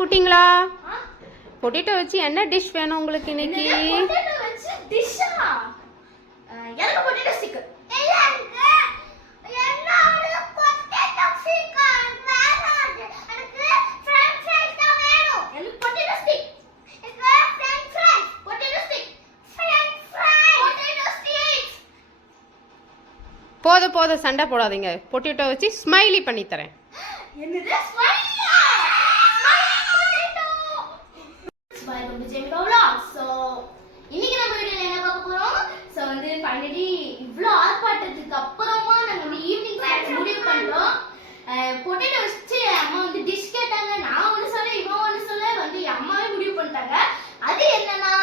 குட்டிங்களா பொட்டேட்டோ வச்சு என்ன டிஷ் வேணும் உங்களுக்கு இன்னைக்கு? பொட்டேட்டோ வச்சு டிஷ்ஷா? எனக்கு பொட்டேட்டோ ஸ்டிக். போதும் போதும் சண்டை போடாதீங்க. பொட்டேட்டோ வச்சு ஸ்மைலி பண்ணி தரேன். என்னது ஸ்மைலியா? Potato. Welcome to Jemika vlogs. So இன்னைக்கு நம்ம வீடியோல என்ன பார்க்க போறோம்? சோ வந்து ஃபைனலி இவ்ளோ ஆர்ப்பாட்டத்துக்கு அப்புறமா நாங்க வந்து ஈவினிங் ஸ்நாக்ஸ் முடிவு பண்ணிட்டோம். பொட்டேட்டோ வச்சு அம்மா வந்து டிஷ் கேட்டாங்க. நான் ஒன்னு சொல்ல இவன் ஒன்னு சொல்ல வந்து அம்மாவே முடிவு பண்ணிட்டாங்க. அது என்னன்னா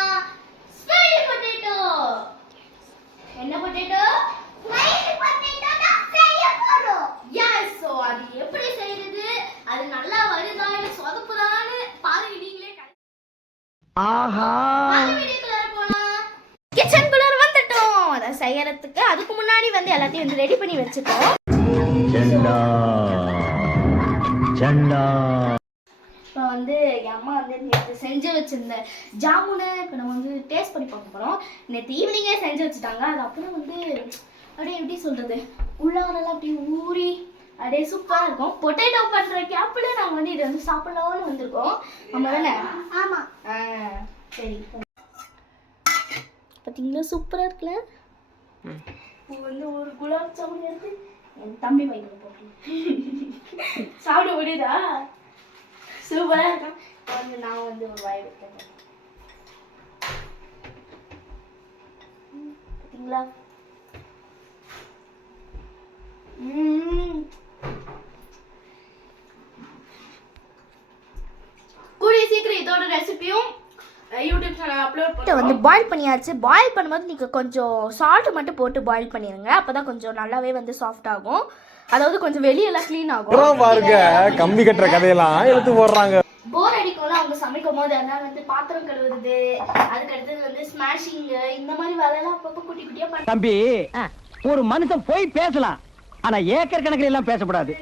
ஸ்மைலி பொட்டேட்டோ. என்ன பொட்டேட்டோ? ஸ்மைலி பொட்டேட்டோ தான் செய்ய போறோம். எஸ். சோ அது எப்படி செய்யறது? அது நல்லா வருதா இல்ல சொதப்புதான்னு பாருங்க நீங்களே. ஆஹா. வீடியோக்குள்ள போலாம். கிச்சனுக்குள்ள வந்துட்டோம். அத செய்யறதுக்கு அதுக்கு முன்னாடி வந்து எல்லாத்தையும் வந்து ரெடி பண்ணி வெச்சிட்டோம். ஜெண்டா ஜெண்டா. இப்போ வந்து என் அம்மா வந்து நேற்று செஞ்சு வச்சிருந்த ஜாமுனை இப்போ நம்ம வந்து டேஸ்ட் பண்ணி பார்க்க போகிறோம். நேற்று ஈவினிங்கே செஞ்சு வச்சுட்டாங்க. அது அப்புறம் வந்து அப்படியே எப்படி சொல்கிறது, உள்ளாரெல்லாம் அப்படி ஊறி அப்படியே சூப்பராக இருக்கும். பொட்டேட்டோ பண்ணுற கேப்பில் நாங்கள் வந்து இதை வந்து சாப்பிடலாம்னு வந்திருக்கோம். நம்ம தானே? ஆமாம். சரி பார்த்தீங்களா சூப்பராக இருக்குல்ல. இப்போ வந்து ஒரு குலாப் ஜாமுன் எடுத்து என் தம்பி பைக்கில் போட்டு சாப்பிட முடியுதா? சூப்பராக இருக்கும். வந்து நான் வந்து ஒரு வாய் வைக்கிறேன். பார்த்தீங்களா? கூடிய சீக்கிரம் இதோட ரெசிபியும் யூடியூப் சேனல் அப்லோட் பண்ணுவோம். வந்து பாயில் பண்ணியாச்சு. பாயில் பண்ணும்போது நீங்கள் கொஞ்சம் சால்ட் மட்டும் போட்டு பாயில் பண்ணிடுங்க. அப்போ தான் கொஞ்சம் நல்லாவே வந்து சாஃப்ட் ஆகும். அதாவது கொஞ்சம் வெளியெல்லாம் க்ளீன் ஆகும். பாருங்க கம்பி கட்டுற கதையெல்லாம் எடுத்து போடுறாங்க. போர் அடிக்கும்ல அவங்க சமைக்கும் போது. அதனால வந்து பாத்திரம் கழுவுறது, அதுக்கு அடுத்தது வந்து ஸ்மாஷிங், இந்த மாதிரி வேலையெல்லாம் அப்பப்போ குட்டி குட்டியா பண்ண. தம்பி ஒரு மனுஷன் போய் பேசலாம், ஆனா ஏக்கர் கணக்கில் எல்லாம் பேசக்கூடாது.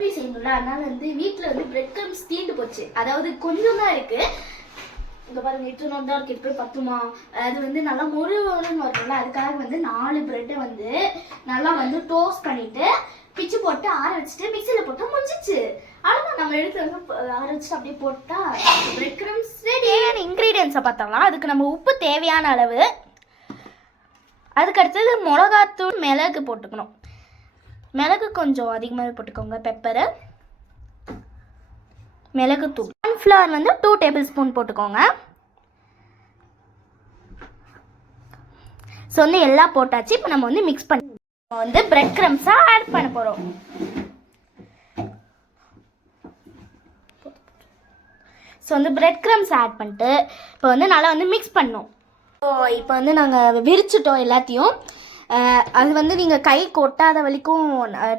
செய்யணும்ல. அதனால வந்து வீட்டுல வந்து பிரெட் கிரம்ஸ் தீண்டு போச்சு. அதாவது கொஞ்சம் தான் இருக்கு. இங்க பாருங்க இட்டுனோம் தான் இருக்கு. போய் பத்துமா? அது வந்து நல்லா முருவலுன்னு வரும்ல. அதுக்காக வந்து 4 பிரெட்டை வந்து நல்லா வந்து டோஸ்ட் பண்ணிட்டு பிச்சு போட்டு ஆற வச்சுட்டு மிக்சியில் போட்டு முடிஞ்சிச்சு. அவ்வளோதான். நம்ம எடுத்து வந்து ஆற வச்சுட்டு அப்படியே போட்டா பிரெட் கிரம்ஸ் ரெடி. இன்க்ரீடியன்ஸை பார்த்தோம்னா அதுக்கு நம்ம உப்பு தேவையான அளவு, அதுக்கு அடுத்தது மிளகாத்தூள், மிளகு போட்டுக்கணும். மிளகு கொஞ்சம் அதிகமாகவே போட்டுக்கோங்க. பெப்பரு, மிளகுத்தூள், கார்ன்ஃப்ளவர் வந்து 2 டேபிள் ஸ்பூன் போட்டுக்கோங்க. ஸோ வந்து எல்லாம் போட்டாச்சு. இப்போ நம்ம வந்து மிக்ஸ் பண்ணி வந்து பிரெட் கிரம்ஸாக ஆட் பண்ண போகிறோம். ஸோ வந்து பிரெட் கிரம்ஸ் ஆட் பண்ணிட்டு இப்போ வந்து நல்லா வந்து மிக்ஸ் பண்ணோம். ஸோ இப்போ வந்து நாங்கள் விரிச்சிட்டோம் எல்லாத்தையும். அது வந்து நீங்கள் கை கொட்டாத வரைக்கும்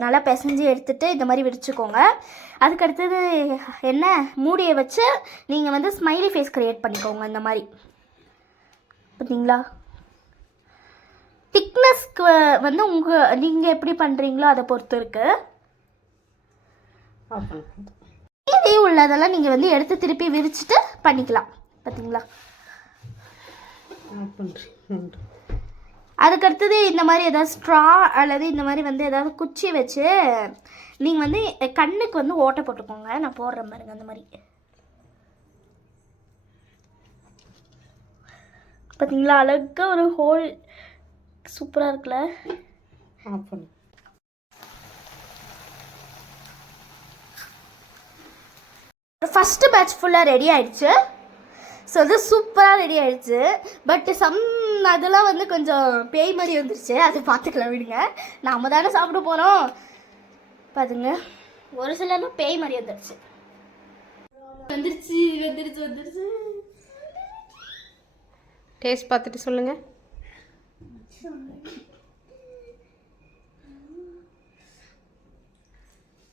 நல்லா பிசைஞ்சு எடுத்துகிட்டு இந்த மாதிரி விரிச்சுக்கோங்க. அதுக்கடுத்தது என்ன, மூடியை வச்சு நீங்கள் வந்து ஸ்மைலி ஃபேஸ் க்ரியேட் பண்ணிக்கோங்க. இந்த மாதிரி பார்த்தீங்களா? திக்னஸ்க்கு வந்து நீங்கள் எப்படி பண்ணுறீங்களோ அதை பொறுத்து இருக்கு. இதே உள்ளதெல்லாம் நீங்கள் வந்து எடுத்து திருப்பி விரிச்சிட்டு பண்ணிக்கலாம். பார்த்தீங்களா? அதுக்கடுத்தது இந்த மாதிரி ஏதாவது ஸ்ட்ரா அல்லது இந்த மாதிரி வந்து ஏதாவது குச்சி வச்சு நீங்கள் வந்து கண்ணுக்கு வந்து ஓட்டை போட்டுக்கோங்க. நான் போடுறேன் பாருங்க. அந்த மாதிரி பார்த்தீங்களா? அழகாக ஒரு ஹோல் சூப்பராக இருக்குல்ல. ஃபஸ்ட்டு பேட்ச் ஃபுல்லாக ரெடி ஆயிடுச்சு. ஸோ அது சூப்பராக ரெடி ஆகிடுச்சு. பட் அதெல்லாம் வந்து கொஞ்சம் பேய் மாதிரி வந்துருச்சு. அது பார்த்துக்கலாம் விடுங்க. நம்ம தானே சாப்பிட போகிறோம். பார்த்துங்க, ஒரு சிலர்லாம் பேய் மாதிரி வந்துருச்சு. வந்துருச்சு. டேஸ்ட் பார்த்துட்டு சொல்லுங்கள்.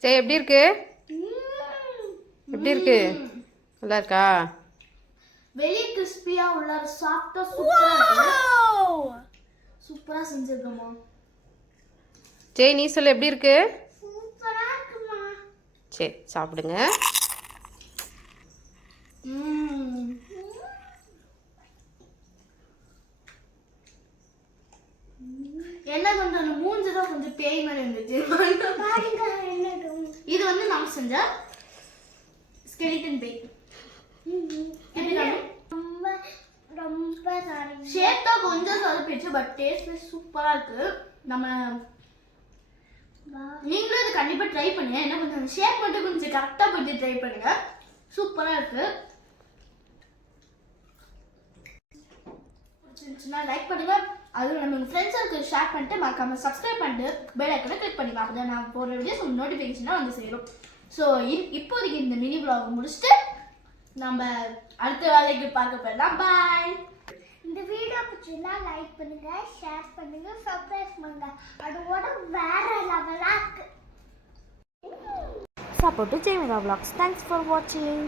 சரி எப்படி இருக்கு? எப்படி இருக்கு? நல்லா இருக்கா? வெளிய கிறிஸ்பியா உள்ள சாஃப்ட்டா சூப்பரா செஞ்சிருக்கோமா. சரி நீ சொல்லு எப்படி இருக்கு? சூப்பரா இருக்குமா. சரி சாப்பிடுங்க. செஞ்ச ஸ்கெலிட்டன் பேக். ரொம்ப ரொம்ப சாரி. ஷேப் தான் கொஞ்சம் சொதப்பிடுச்சு, பட் டேஸ்ட் சூப்பரா இருக்கு. நம்ம நீங்களும் இது கண்டிப்பா ட்ரை பண்ணுங்க. என்ன கொஞ்சம் ஷேப் மட்டும் கொஞ்சம் கரெக்டா கொஞ்சம் ட்ரை பண்ணுங்க. சூப்பரா இருக்கு. பிடிச்சிருந்துச்சுன்னா லைக் பண்ணுங்க. அதுவும் நம்ம உங்கள் ஃப்ரெண்ட்ஸுக்கு ஷேர் பண்ணிட்டு மறக்காம சப்ஸ்கிரைப் பண்ணிட்டு பெல் ஐக்கனை கிளிக் பண்ணிக்கலாம். அப்போ தான் நான் போகிற வீடியோஸ் உங்களுக்கு நோட்டிஃபிகேஷனாக வந்து சேரும். ஸோ இப்போதைக்கு இந்த மினி vlog முடிச்சுட்டு நம்ம அடுத்த வேலைக்கு பார்க்க போயிடலாம். பாய். இந்த வீடியோ பிடிச்சிருந்தா லைக் பண்ணுங்க, ஷேர் பண்ணுங்க, சப்ஸ்கிரைப் பண்ணுங்க. அதோட வேற லெவலா இருக்கு. Support to Jamila Vlogs. Thanks for watching.